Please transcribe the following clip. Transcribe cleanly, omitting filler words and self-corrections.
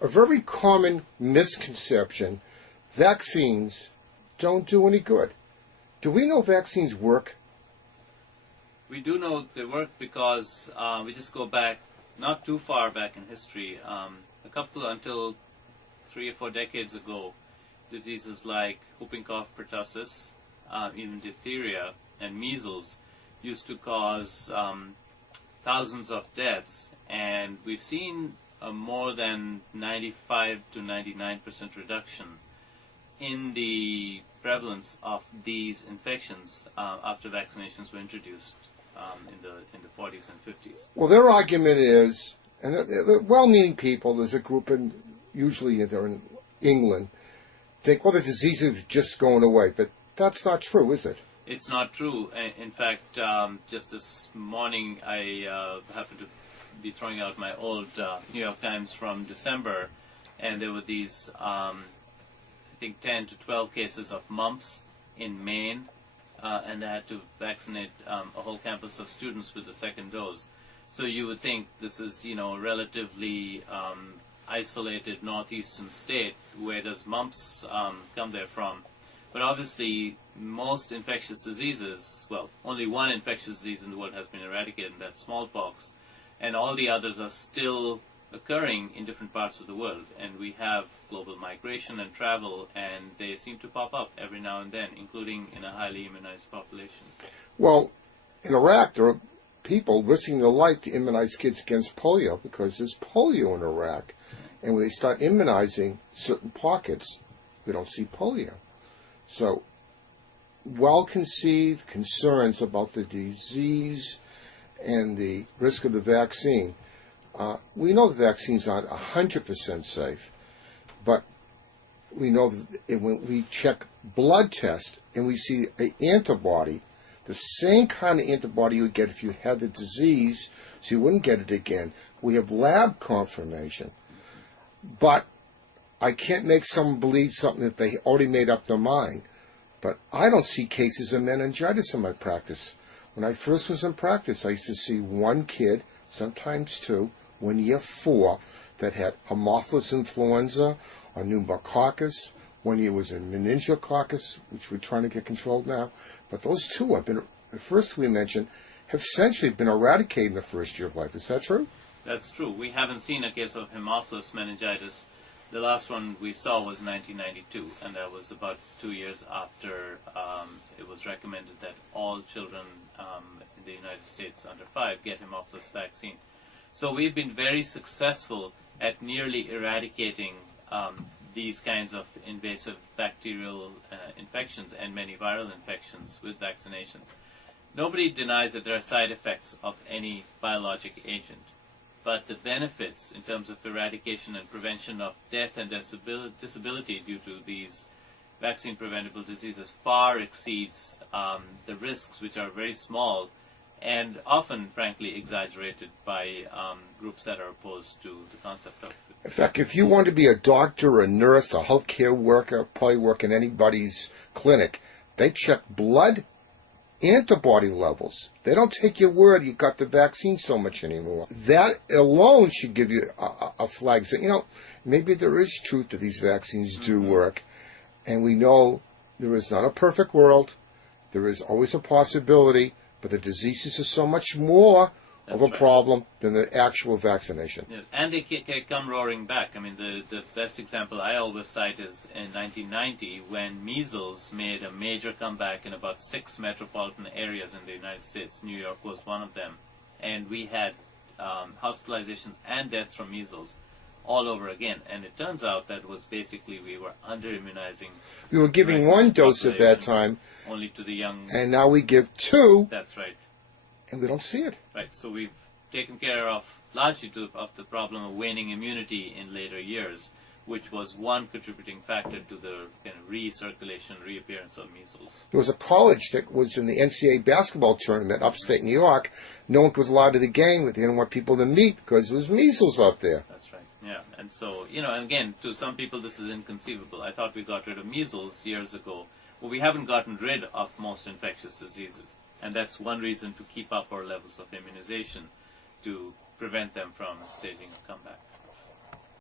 A very common misconception, vaccines don't do any good. Do we know vaccines work? We do know they work because we just go back, not too far back in history, until 3 or 4 decades ago, diseases like whooping cough, pertussis, even diphtheria and measles used to cause thousands of deaths, and we've seen a more than 95 to 99% reduction in the prevalence of these infections after vaccinations were introduced in the 40s and 50s. Well, their argument is, and they're well-meaning people, there's a group usually they're in England, think, well, the disease is just going away, but that's not true, is it? It's not true. In fact, just this morning I happened to be throwing out my old New York Times from December, and there were these, I think, 10 to 12 cases of mumps in Maine, and they had to vaccinate a whole campus of students with the second dose. So you would think this is, a relatively isolated northeastern state. Where does mumps come there from? But obviously, most infectious diseases, well, only one infectious disease in the world has been eradicated, and that's smallpox. And all the others are still occurring in different parts of the world. And we have global migration and travel, and they seem to pop up every now and then, including in a highly immunized population. Well, in Iraq, there are people risking their life to immunize kids against polio because there's polio in Iraq. And when they start immunizing certain pockets, we don't see polio. So, well-conceived concerns about the disease and the risk of the vaccine. We know the vaccines aren't 100% safe, but we know that when we check blood tests and we see an antibody, the same kind of antibody you would get if you had the disease, so you wouldn't get it again. We have lab confirmation. But I can't make someone believe something that they already made up their mind. But I don't see cases of meningitis in my practice. When I first was in practice, I used to see one kid, sometimes two, 1 year 4, that had Haemophilus influenza or pneumococcus. 1 year was a meningococcus, which we're trying to get controlled now. But those two have been, the first we mentioned, have essentially been eradicated in the first year of life. Is that true? That's true. We haven't seen a case of Haemophilus meningitis. The last one we saw was 1992, and that was about 2 years after it was recommended that all children in the United States under 5 get Haemophilus vaccine. So we've been very successful at nearly eradicating these kinds of invasive bacterial infections and many viral infections with vaccinations. Nobody denies that there are side effects of any biologic agent. But the benefits in terms of eradication and prevention of death and disability due to these vaccine-preventable diseases far exceeds the risks, which are very small and often, frankly, exaggerated by groups that are opposed to the concept of it. In fact, if you want to be a doctor, a nurse, a healthcare worker, probably work in anybody's clinic, they check blood antibody levels. They don't take your word you got the vaccine so much anymore. That alone should give you a flag saying, maybe there is truth that these vaccines do work. And we know there is not a perfect world. There is always a possibility, but the diseases are so much more of a problem than the actual vaccination. Yeah, and they come roaring back. I mean, the best example I always cite is in 1990 when measles made a major comeback in about 6 metropolitan areas in the United States. New York was one of them. And we had hospitalizations and deaths from measles all over again. And it turns out that was basically we were under-immunizing. We were giving 1 dose at that time. Only to the young. And now we give 2. That's right. And we don't see it. Right, so we've taken care of largely of the problem of waning immunity in later years, which was one contributing factor to the kind of recirculation, reappearance of measles. There was a college that was in the NCAA basketball tournament upstate New York. No one was allowed to the game, but they didn't want people to meet because there was measles up there. That's right, yeah. And so, and again, to some people this is inconceivable. I thought we got rid of measles years ago. Well, we haven't gotten rid of most infectious diseases. And that's one reason to keep up our levels of immunization to prevent them from staging a comeback.